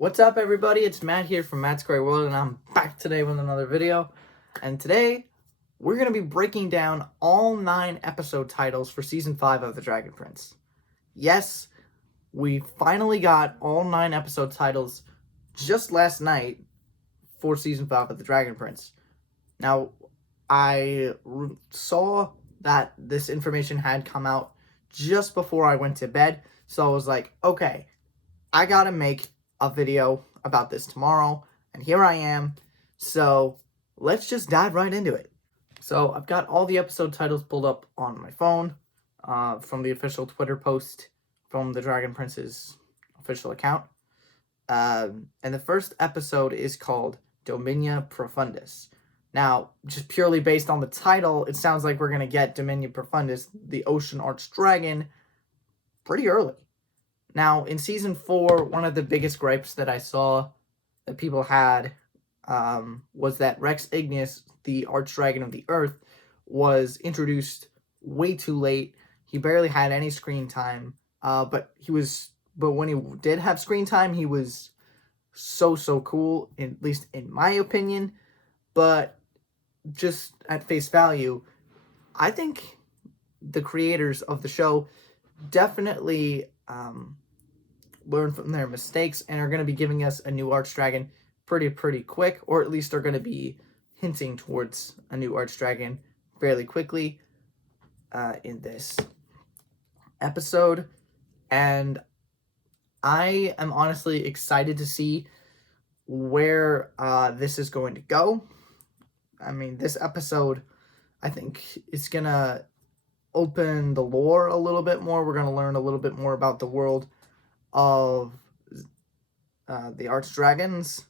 What's up, everybody? It's Matt here from Matt's Great World, and I'm back today with another video. And today, we're going to be breaking down all 9 episode titles for Season 5 of The Dragon Prince. Yes, we finally got all 9 episode titles just last night for Season 5 of The Dragon Prince. Now, I saw that this information had come out just before I went to bed, so I was like, okay, I gotta make a video about this tomorrow, and here I am. So let's just dive right into it. So I've got all the episode titles pulled up on my phone from the official Twitter post from the Dragon Prince's official account. And the first episode is called Dominia Profundis. Now, just purely based on the title, it sounds like we're going to get Dominia Profundis, the Ocean Archdragon, pretty early. Now, in Season 4, one of the biggest gripes that I saw that people had was that Rex Ignis, the Archdragon of the Earth, was introduced way too late. He barely had any screen time, but when he did have screen time, he was so cool, at least in my opinion. But just at face value, I think the creators of the show definitely learn from their mistakes and are going to be giving us a new Archdragon pretty quick, or at least are going to be hinting towards a new Archdragon fairly quickly in this episode. And I am honestly excited to see where this is going to go. I mean, this episode, I think, is going to open the lore a little bit more. We're going to learn a little bit more about the world of the Archdragons.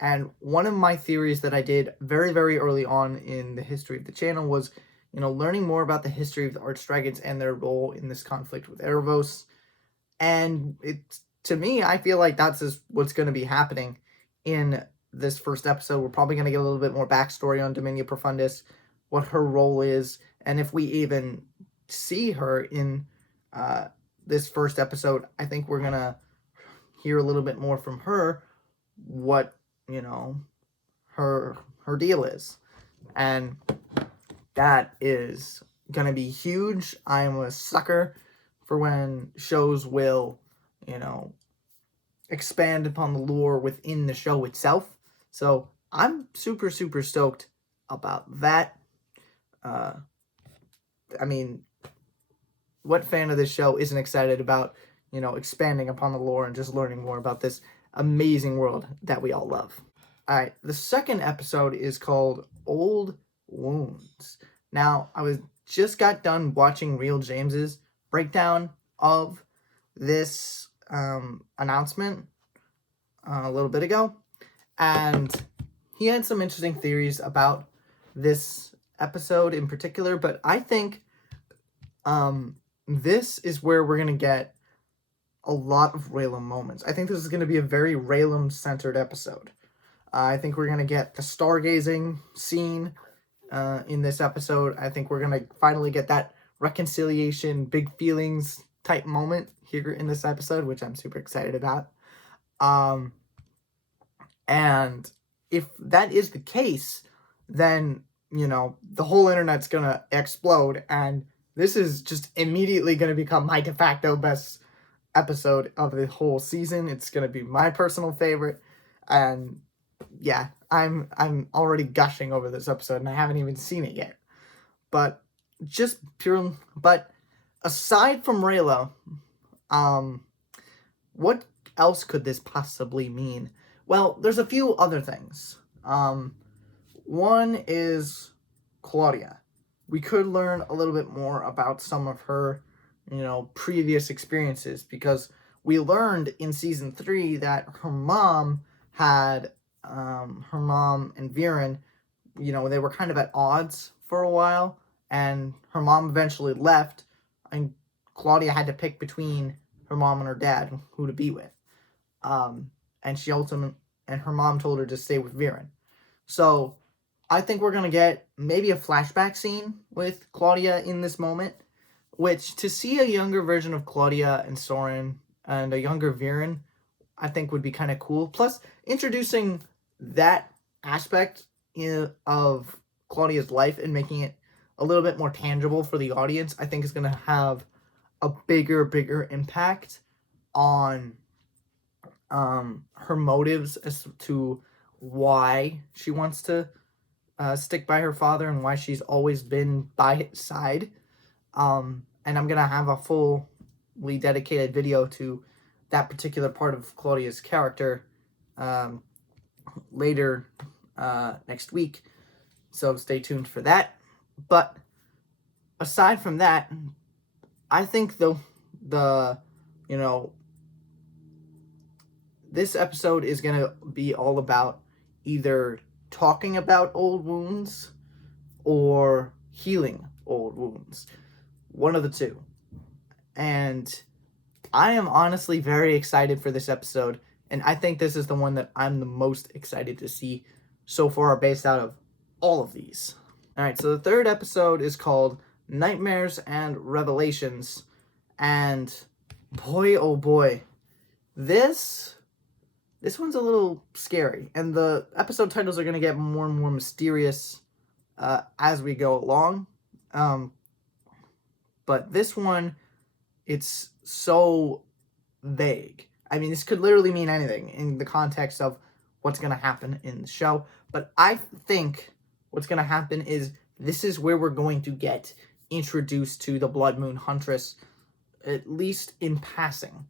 And one of my theories that I did very early on in the history of the channel was, learning more about the history of the Archdragons and their role in this conflict with Erebos. And to me, I feel like that's what's going to be happening in this first episode. We're probably going to get a little bit more backstory on Dominia Profundis, what her role is, and if we even see her in this first episode, I think we're going to hear a little bit more from her, what, her deal is. And that is going to be huge. I'm a sucker for when shows will, expand upon the lore within the show itself. So I'm super stoked about that. I mean, what fan of this show isn't excited about, expanding upon the lore and just learning more about this amazing world that we all love? Alright, the second episode is called Old Wounds. Now, I just got done watching Real James's breakdown of this announcement a little bit ago, and he had some interesting theories about this episode in particular, but I think this is where we're going to get a lot of Raylan moments. I think this is going to be a very Raylan-centered episode. I think we're going to get the stargazing scene in this episode. I think we're going to finally get that reconciliation, big feelings type moment here in this episode, which I'm super excited about. And if that is the case, then, the whole internet's going to explode, and this is just immediately going to become my de facto best episode of the whole season. It's going to be my personal favorite, and yeah, I'm already gushing over this episode, and I haven't even seen it yet. But aside from Raylo, what else could this possibly mean? Well, there's a few other things. One is Claudia. We could learn a little bit more about some of her, previous experiences, because we learned in Season 3 that her mom and Viren, they were kind of at odds for a while, and her mom eventually left, and Claudia had to pick between her mom and her dad who to be with. And her mom told her to stay with Viren. So I think we're going to get maybe a flashback scene with Claudia in this moment, which, to see a younger version of Claudia and Soren and a younger Viren, I think would be kind of cool. Plus, introducing that aspect of Claudia's life and making it a little bit more tangible for the audience, I think is going to have a bigger impact on her motives as to why she wants to stick by her father and why she's always been by his side. And I'm going to have a fully dedicated video to that particular part of Claudia's character later next week. So stay tuned for that. But aside from that, I think the this episode is going to be all about either talking about old wounds or healing old wounds. One of the two. And I am honestly very excited for this episode, and I think this is the one that I'm the most excited to see so far based out of all of these. Alright, so the third episode is called Nightmares and Revelations, and boy oh boy, this one's a little scary, and the episode titles are going to get more and more mysterious as we go along. But this one, it's so vague. I mean, this could literally mean anything in the context of what's going to happen in the show. But I think what's going to happen is this is where we're going to get introduced to the Blood Moon Huntress, at least in passing.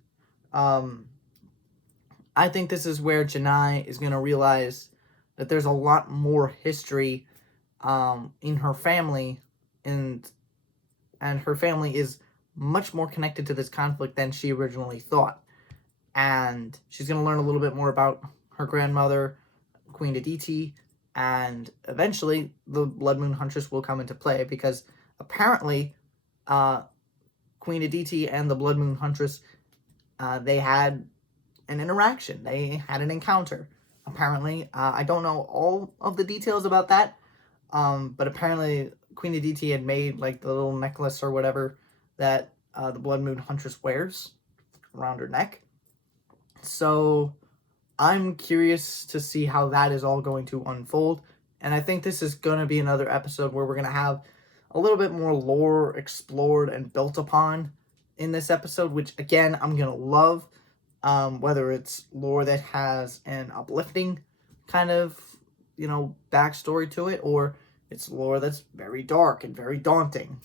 I think this is where Janai is going to realize that there's a lot more history in her family, and her family is much more connected to this conflict than she originally thought. And she's going to learn a little bit more about her grandmother, Queen Aditi, and eventually the Blood Moon Huntress will come into play, because apparently Queen Aditi and the Blood Moon Huntress, they had an interaction. They had an encounter. Apparently, I don't know all of the details about that, but apparently Queen Aditi had made like the little necklace or whatever that the Blood Moon Huntress wears around her neck. So I'm curious to see how that is all going to unfold, and I think this is going to be another episode where we're going to have a little bit more lore explored and built upon in this episode, which again I'm going to love, whether it's lore that has an uplifting kind of, backstory to it, or it's lore that's very dark and very daunting,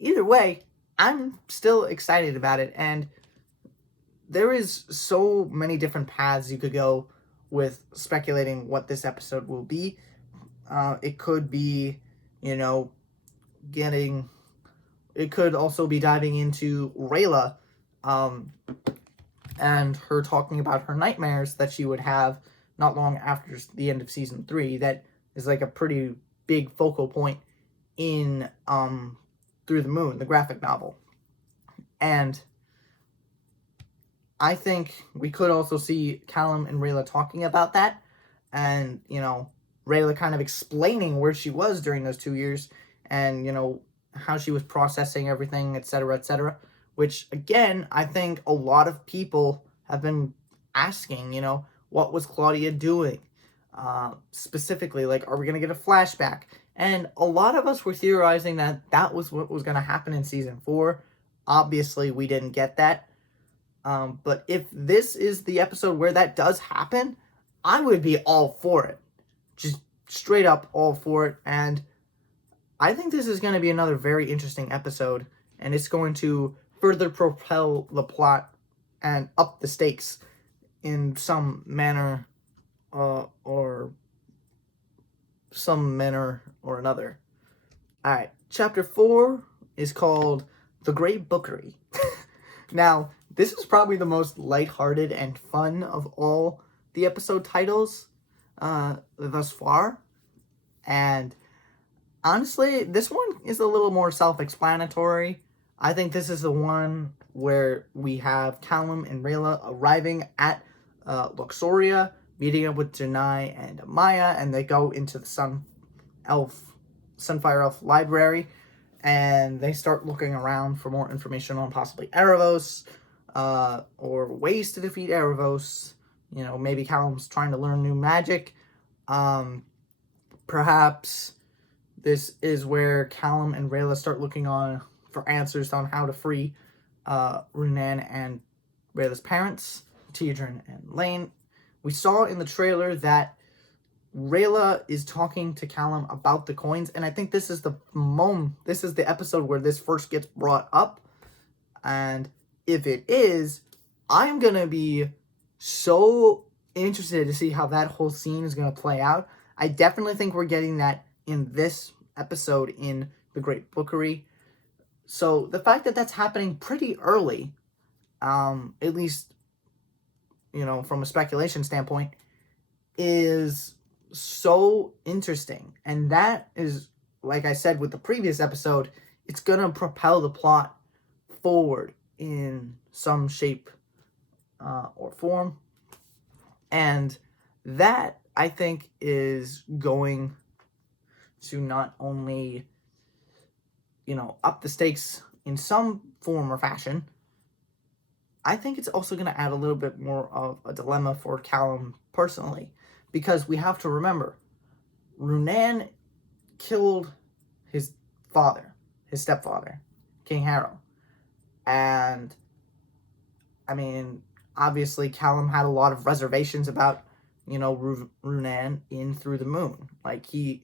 Either way, I'm still excited about it, and there is so many different paths you could go with speculating what this episode will be. It could be, it could also be diving into Rayla, and her talking about her nightmares that she would have not long after the end of season 3. That is like a pretty big focal point in Through the Moon, the graphic novel. And I think we could also see Callum and Rayla talking about that, and, Rayla kind of explaining where she was during those 2 years, and, how she was processing everything, etc., which, again, I think a lot of people have been asking, what was Claudia doing? Specifically, like, are we going to get a flashback? And a lot of us were theorizing that that was what was going to happen in season 4. Obviously, we didn't get that. But if this is the episode where that does happen, I would be all for it. Just straight up all for it. And I think this is going to be another very interesting episode, and it's going to further propel the plot and up the stakes in some manner or another. Alright, chapter 4 is called The Great Bookery. Now, this is probably the most lighthearted and fun of all the episode titles thus far. And honestly, this one is a little more self-explanatory. I think this is the one where we have Callum and Rayla arriving at Luxoria, meeting up with Janai and Maya, and they go into the Sunfire Elf library, and they start looking around for more information on possibly Erebos, or ways to defeat Erebos. You know, maybe Callum's trying to learn new magic. Perhaps this is where Callum and Rayla start looking on for answers on how to free Runan and Rayla's parents, Teodrin and Lane. We saw in the trailer that Rayla is talking to Callum about the coins, and I think this is the episode where this first gets brought up. And if it is, I'm gonna be so interested to see how that whole scene is gonna play out. I definitely think we're getting that in this episode in the Great Bookery. So the fact that that's happening pretty early, at least, you know, from a speculation standpoint, is so interesting. And that is, like I said with the previous episode, it's going to propel the plot forward in some shape or form. And that, I think, is going to not only, you know, up the stakes in some form or fashion, I think it's also going to add a little bit more of a dilemma for Callum personally. Because we have to remember, Runan killed his father, his stepfather, King Harrow. And, I mean, obviously Callum had a lot of reservations about, you know, Runan in Through the Moon. Like, he's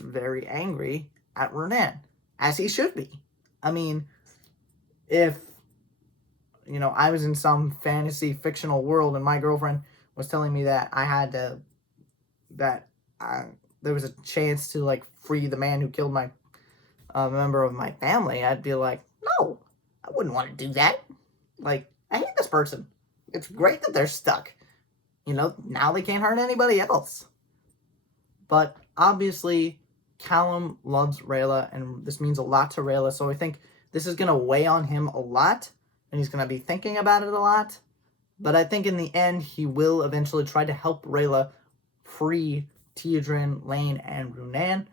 very angry at Runan, as he should be. I mean, if, you know, I was in some fantasy fictional world and my girlfriend was telling me that there was a chance to, like, free the man who killed my member of my family, I'd be like, no, I wouldn't want to do that. Like, I hate this person. It's great that they're stuck. You know, now they can't hurt anybody else. But obviously, Callum loves Rayla, and this means a lot to Rayla, so I think this is going to weigh on him a lot, and he's going to be thinking about it a lot. But I think in the end, he will eventually try to help Rayla free Teodrin, Lane, and Runan.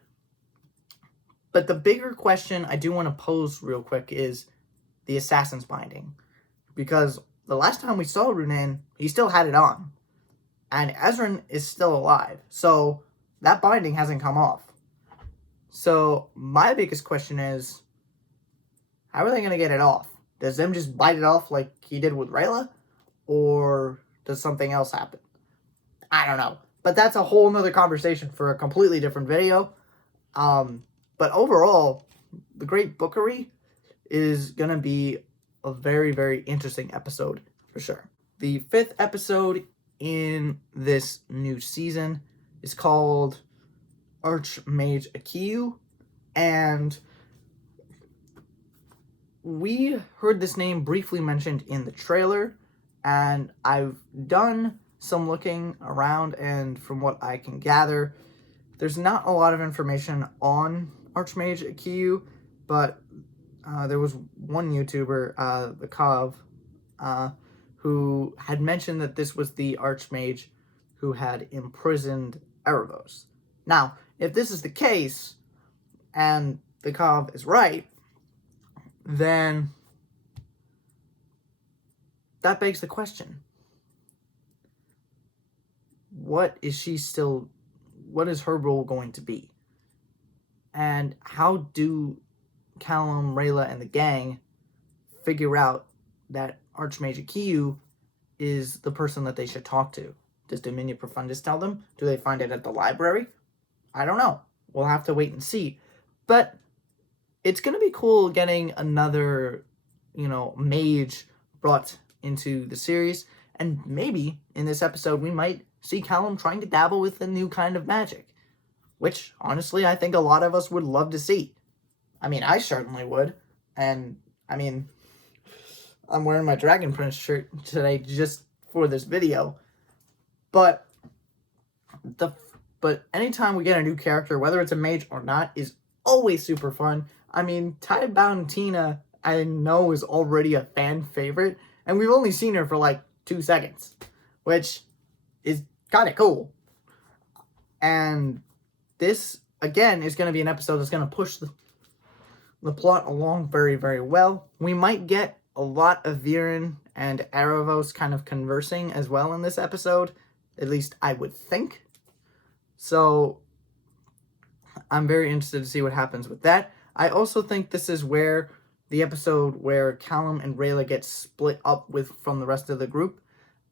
But the bigger question I do want to pose real quick is the Assassin's Binding. Because the last time we saw Runan, he still had it on. And Ezran is still alive. So that binding hasn't come off. So my biggest question is, how are they going to get it off? Does them just bite it off like he did with Rayla? Or does something else happen? I don't know. But that's a whole nother conversation for a completely different video. But overall, the Great Bookery is going to be a very, very interesting episode for sure. The 5th episode in this new season is called Mage AQ. And we heard this name briefly mentioned in the trailer. And I've done some looking around, and from what I can gather, there's not a lot of information on Mage AQ, but there was one YouTuber, the Cov, who had mentioned that this was the Archmage who had imprisoned Erebos. Now, if this is the case, and the Cov is right, then that begs the question. What is her role going to be? And how do Callum, Rayla, and the gang figure out that Archmage AQ is the person that they should talk to? Does Dominion Profundis tell them? Do they find it at the library? I don't know. We'll have to wait and see. But it's going to be cool getting another, mage brought into the series. And maybe in this episode, we might see Callum trying to dabble with a new kind of magic. Which, honestly, I think a lot of us would love to see. I mean, I certainly would. And, I'm wearing my Dragon Prince shirt today just for this video. But anytime we get a new character, whether it's a mage or not, is always super fun. Tidebound Tina, I know, is already a fan favorite. And we've only seen her for like 2 seconds. Which is kind of cool. And this, again, is going to be an episode that's going to push the plot along very, very well. We might get a lot of Viren and Erebos kind of conversing as well in this episode. At least I would think. So I'm very interested to see what happens with that. I also think this is where the episode where Callum and Rayla get split up from the rest of the group,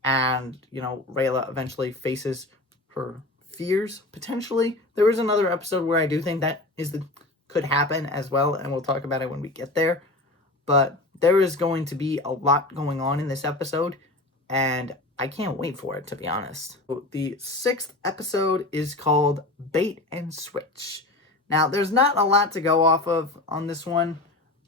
and Rayla eventually faces her fears potentially. There is another episode where I do think that could happen as well, and we'll talk about it when we get there. But there is going to be a lot going on in this episode, and I can't wait for it, to be honest. The 6th episode is called Bait and Switch. Now, there's not a lot to go off of on this one,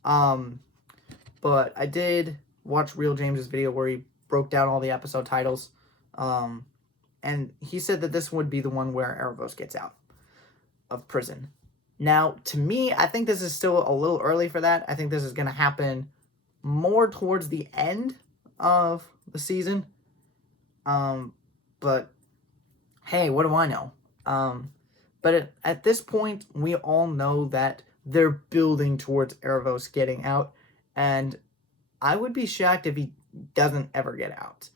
but I did watch Real James's video where he broke down all the episode titles, and he said that this would be the one where Erebos gets out of prison. Now, to me, I think this is still a little early for that. I think this is going to happen more towards the end of the season. But hey, what do I know? But at this point, we all know that they're building towards Erebos getting out, and I would be shocked if he doesn't ever get out.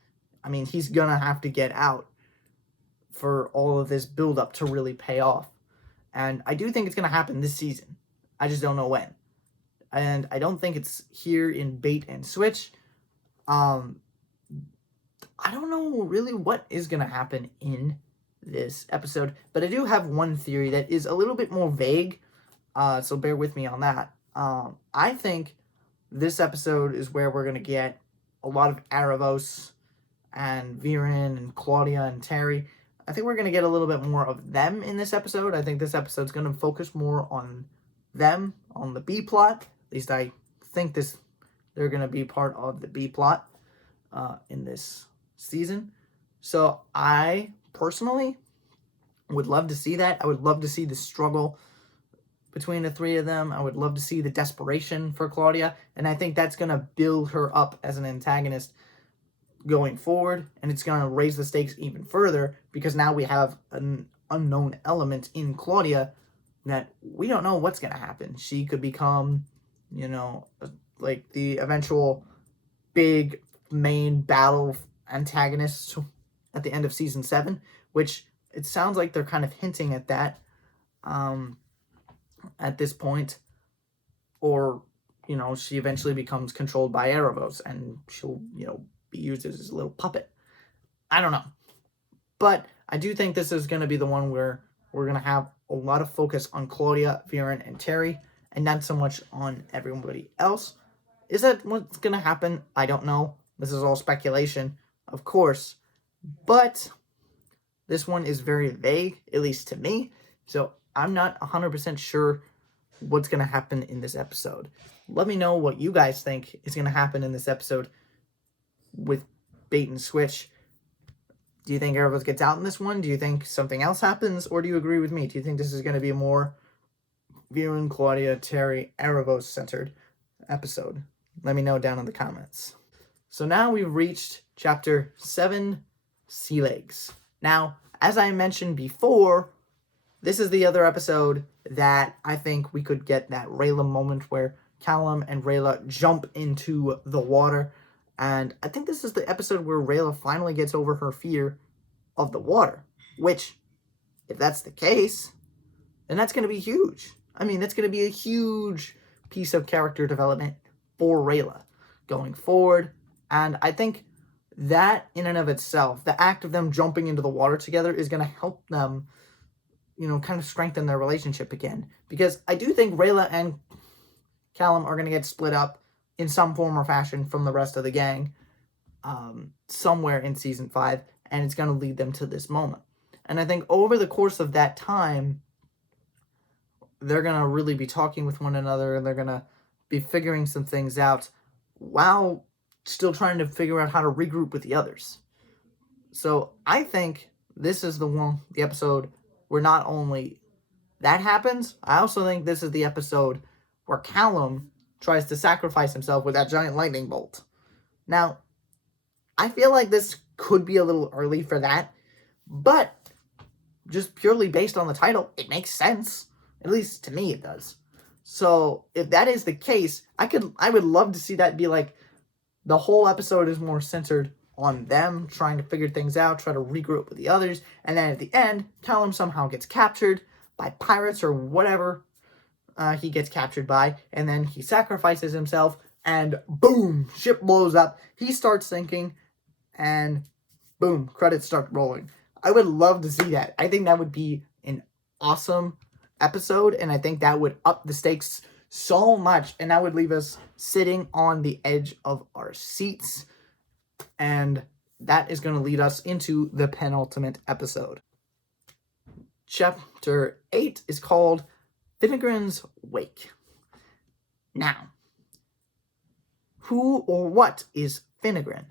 I mean, he's gonna have to get out for all of this build-up to really pay off. And I do think it's gonna happen this season. I just don't know when. And I don't think it's here in Bait and Switch. I don't know really what is gonna happen in this episode, but I do have one theory that is a little bit more vague, so bear with me on that. I think this episode is where we're going to get a lot of Erebos and Viren and Claudia and Terry. I think we're going to get a little bit more of them in this episode. I think this episode's going to focus more on them, on the B plot. At least I think they're going to be part of the B plot in this season. So I personally would love to see that. I would love to see the struggle between the three of them. I would love to see the desperation for Claudia, and I think that's going to build her up as an antagonist going forward, and it's going to raise the stakes even further because now we have an unknown element in Claudia that we don't know what's going to happen. She could become, like the eventual big main battle antagonist at the end of season 7, which it sounds like they're kind of hinting at that at this point. Or, she eventually becomes controlled by Erebos and she'll, be used as a little puppet. I don't know. But I do think this is going to be the one where we're going to have a lot of focus on Claudia, Viren, and Terry, and not so much on everybody else. Is that what's going to happen? I don't know. This is all speculation, of course. But this one is very vague, at least to me. So I'm not 100% sure what's going to happen in this episode. Let me know what you guys think is going to happen in this episode with Bait and Switch. Do you think Erebos gets out in this one? Do you think something else happens? Or do you agree with me? Do you think this is going to be a more Viren, Claudia, Terry, Erebos centered episode? Let me know down in the comments. So now we've reached chapter 7, Sea Legs. Now, as I mentioned before, this is the other episode that I think we could get that Rayla moment where Callum and Rayla jump into the water. And I think this is the episode where Rayla finally gets over her fear of the water. Which, if that's the case, then that's going to be huge. I mean, that's going to be a huge piece of character development for Rayla going forward. And I think that in and of itself, the act of them jumping into the water together is going to help them, kind of strengthen their relationship again. Because I do think Rayla and Callum are going to get split up in some form or fashion from the rest of the gang somewhere in season 5, and it's going to lead them to this moment. And I think over the course of that time, they're going to really be talking with one another, and they're going to be figuring some things out while still trying to figure out how to regroup with the others. So I think this is the episode where not only that happens, I also think this is the episode where Callum tries to sacrifice himself with that giant lightning bolt. Now, I feel like this could be a little early for that, but just purely based on the title, it makes sense. At least to me it does. So if that is the case, I would love to see that be like the whole episode is more centered on them trying to figure things out, try to regroup with the others, and then at the end, Callum somehow gets captured by pirates or whatever he gets captured by, and then he sacrifices himself, and boom, ship blows up, he starts sinking, and boom, credits start rolling. I would love to see that. I think that would be an awesome episode, and I think that would up the stakes so much, and that would leave us sitting on the edge of our seats, and that is going to lead us into the penultimate episode. Chapter 8 is called Finnegrin's Wake. Now, who or what is Finnegrin?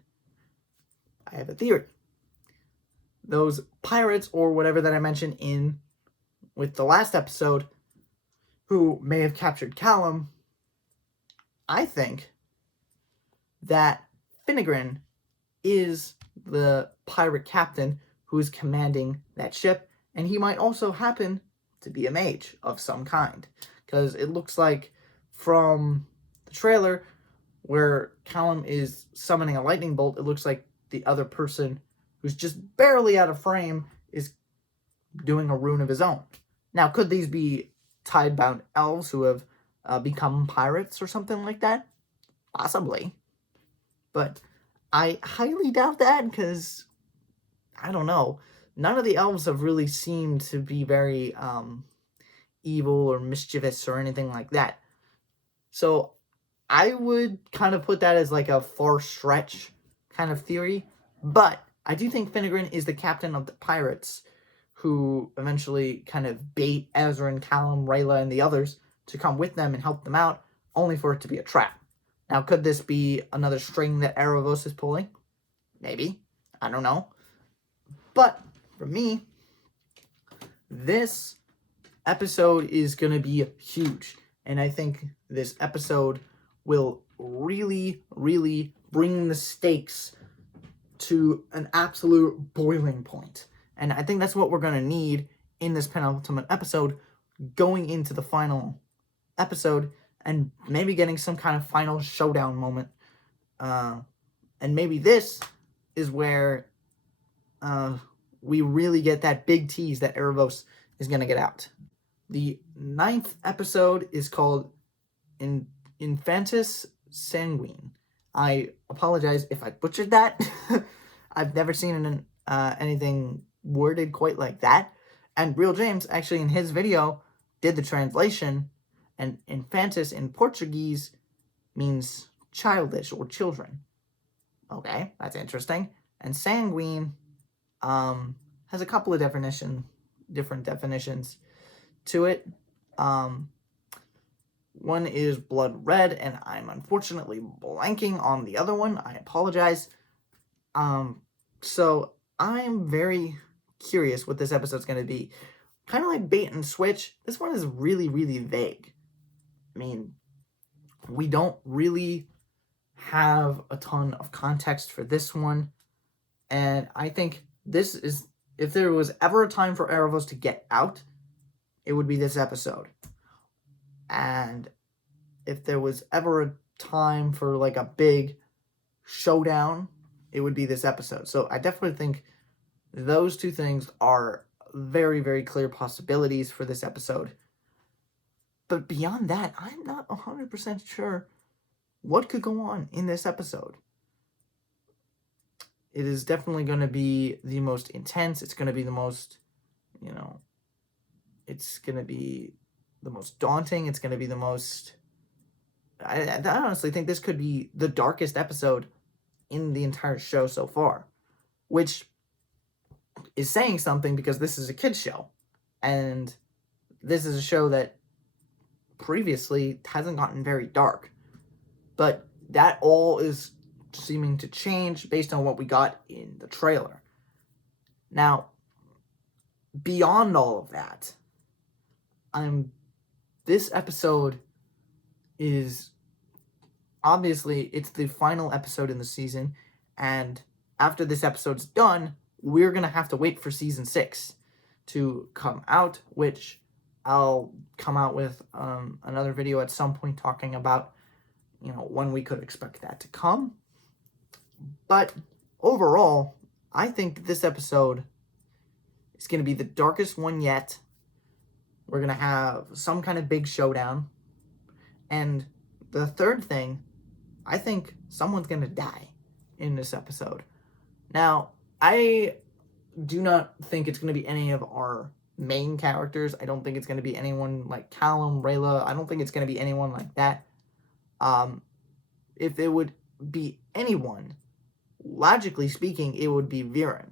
I have a theory. Those pirates or whatever that I mentioned in with the last episode who may have captured Callum, I think that Finnegrin is the pirate captain who is commanding that ship, and he might also happen to be a mage of some kind, because it looks like from the trailer where Callum is summoning a lightning bolt, it looks like the other person who's just barely out of frame is doing a rune of his own. Now, could these be tidebound elves who have become pirates or something like that? Possibly. But I highly doubt that, because, I don't know, none of the elves have really seemed to be very evil or mischievous or anything like that. So I would kind of put that as like a far stretch kind of theory. But I do think Finnegrin is the captain of the pirates who eventually kind of bait Ezra and Callum, Rayla, and the others to come with them and help them out, only for it to be a trap. Now, could this be another string that Erebos is pulling? Maybe. I don't know. But for me, this episode is going to be huge. And I think this episode will really, really bring the stakes to an absolute boiling point. And I think that's what we're going to need in this penultimate episode, going into the final episode, and maybe getting some kind of final showdown moment. And maybe this is where we really get that big tease that Erebos is going to get out. The 9th episode is called Infantis Sanguine. I apologize if I butchered that. I've never seen anything worded quite like that. And Real James, actually, in his video, did the translation. And Infantis in Portuguese means childish or children. Okay, that's interesting. And sanguine has a couple of different definitions to it. One is blood red, and I'm unfortunately blanking on the other one. I apologize. So I'm very curious what this episode's going to be. Kind of like bait and switch, this one is really, really vague. I mean, we don't really have a ton of context for this one, and I think this is, if there was ever a time for Erebos to get out, it would be this episode. And if there was ever a time for like a big showdown, it would be this episode. So I definitely think those two things are very, very clear possibilities for this episode. But beyond that, I'm not 100% sure what could go on in this episode. It is definitely going to be the most intense. It's going to be the most, it's going to be the most daunting. It's going to be the most, I honestly think this could be the darkest episode in the entire show so far, which is saying something because this is a kid's show, and this is a show that previously hasn't gotten very dark, but that all is seeming to change based on what we got in the trailer. Now, beyond all of that, this episode is obviously, it's the final episode in the season, and after this episode's done, we're gonna have to wait for season 6 to come out, which I'll come out with another video at some point talking about, when we could expect that to come. But overall, I think this episode is going to be the darkest one yet. We're going to have some kind of big showdown. And the third thing, I think someone's going to die in this episode. Now, I do not think it's going to be any of our main characters. I don't think it's going to be anyone like Callum, Rayla. I don't think it's going to be anyone like that. If it would be anyone, logically speaking, it would be Viren.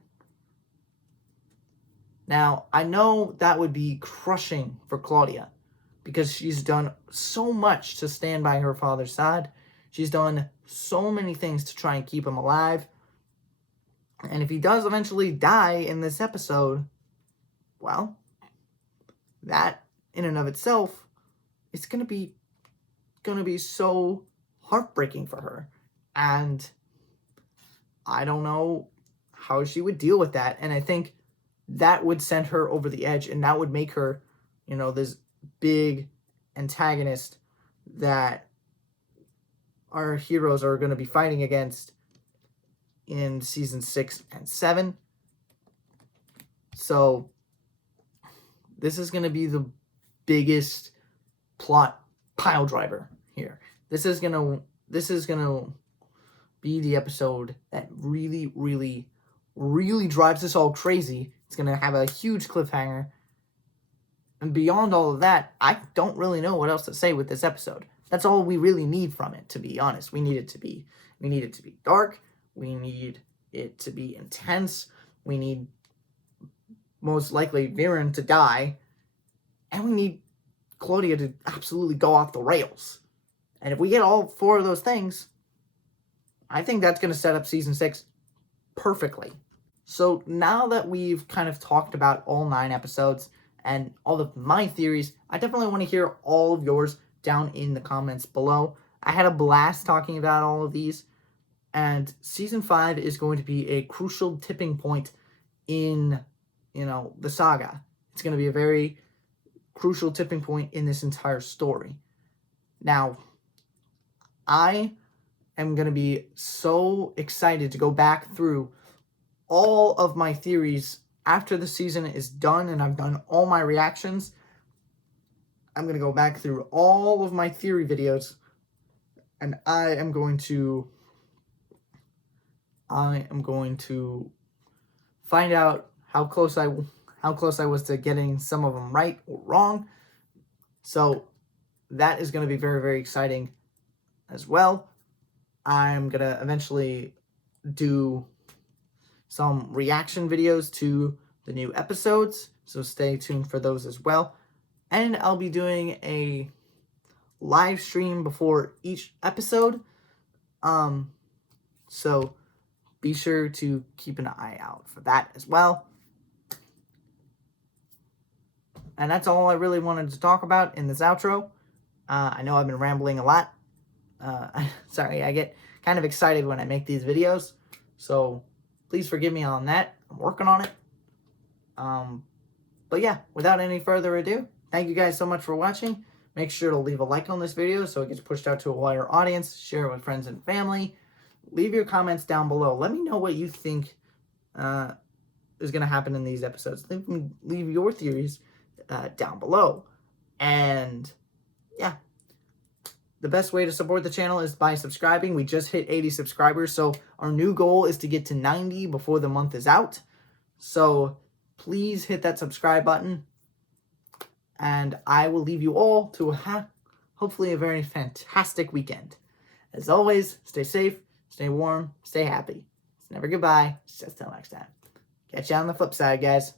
Now, I know that would be crushing for Claudia because she's done so much to stand by her father's side. She's done so many things to try and keep him alive. And if he does eventually die in this episode, well, that in and of itself is going to be so heartbreaking for her. And I don't know how she would deal with that. And I think that would send her over the edge, and that would make her, this big antagonist that our heroes are going to be fighting against in season 6 and 7. So this is going to be the biggest plot pile driver here. This is going to be the episode that really, really, really drives us all crazy. It's going to have a huge cliffhanger. And beyond all of that, I don't really know what else to say with this episode. That's all we really need from it, to be honest. We need it to be dark. We need it to be intense. We need most likely Viren to die. And we need Claudia to absolutely go off the rails. And if we get all 4 of those things, I think that's going to set up season 6 perfectly. So now that we've kind of talked about all 9 episodes and all of my theories, I definitely want to hear all of yours down in the comments below. I had a blast talking about all of these, and season 5 is going to be a crucial tipping point in, the saga. It's going to be a very crucial tipping point in this entire story. Now, I am going to be so excited to go back through all of my theories after the season is done and I've done all my reactions. I'm going to go back through all of my theory videos, and I am going to find out how close I was to getting some of them right or wrong. So that is going to be very, very exciting as well. I'm going to eventually do some reaction videos to the new episodes, so stay tuned for those as well. And I'll be doing a live stream before each episode. So be sure to keep an eye out for that as well. And that's all I really wanted to talk about in this outro. I know I've been rambling a lot. Sorry, I get kind of excited when I make these videos. So please forgive me on that. I'm working on it. But yeah, without any further ado, thank you guys so much for watching. Make sure to leave a like on this video so it gets pushed out to a wider audience. Share it with friends and family. Leave your comments down below. Let me know what you think is going to happen in these episodes. Leave your theories down below. And yeah, the best way to support the channel is by subscribing. We just hit 80 subscribers, so our new goal is to get to 90 before the month is out. So please hit that subscribe button, and I will leave you all to hopefully a very fantastic weekend. As always, stay safe, stay warm, stay happy. It's never goodbye. It's just till next time. Catch you on the flip side, guys.